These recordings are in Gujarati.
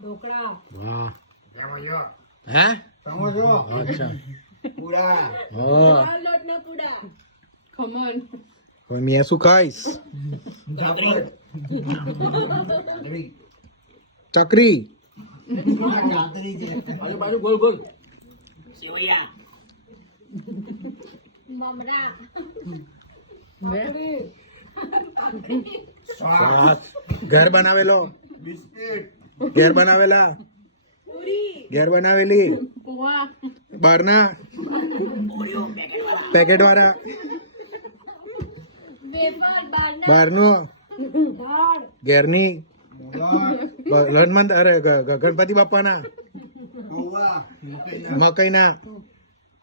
ઢોકળા. વાહ સમજો હે સમજો અચ્છા પૂરા હો લોટના પૂડા. ખમણ. હવે મેં શું ખાઈશ ચકરી બાજુ ગોલ ગોલ મમરા. શ્વાસ ઘર બનાવેલો બિસ્કિટ ઘેર બનાવેલા પૂરી. ઘેર બનાવેલી પોવા. બહારના પેકેટ વાળા વેફર. બારના. બહારનું દાળ. ઘેરની મોદક હનુમાન અરે ગણપતિ બાપાના ગોવા મકઈના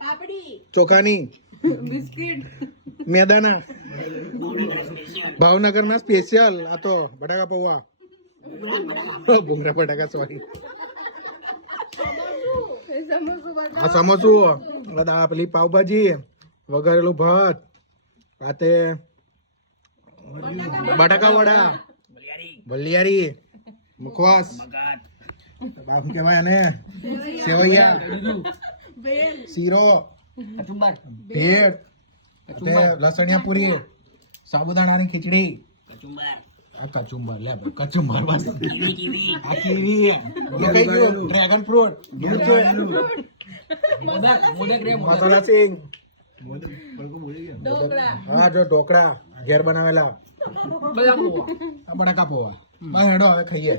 પાપડી. ચોખાની બિસ્કિટ. મેદાના ભાવનગરના સ્પેશિયલ આ તો બટાકા પૌવા ભૂંગરા બટાકા સોરી આ સમોસું આ પેલી પાવભાજી વઘારેલું ભાત રાતે બટાકા વડા વલિયારી મુખવાસ શું કહેવાય અને સેવૈયા શીરો ભેળ લસણિયા પૂરી સાબુદાણાની ખીચડી આ કચુંબર લે ભાઈ કચુંબર આ કીવી કઈ ગયું ડ્રેગન ફ્રૂટ મસાલા સિંગ ઢોકળા. હા જો ઢોકળા ઘેર બનાવેલા બટાકા પૌવા બસ હેડો હવે ખાઈએ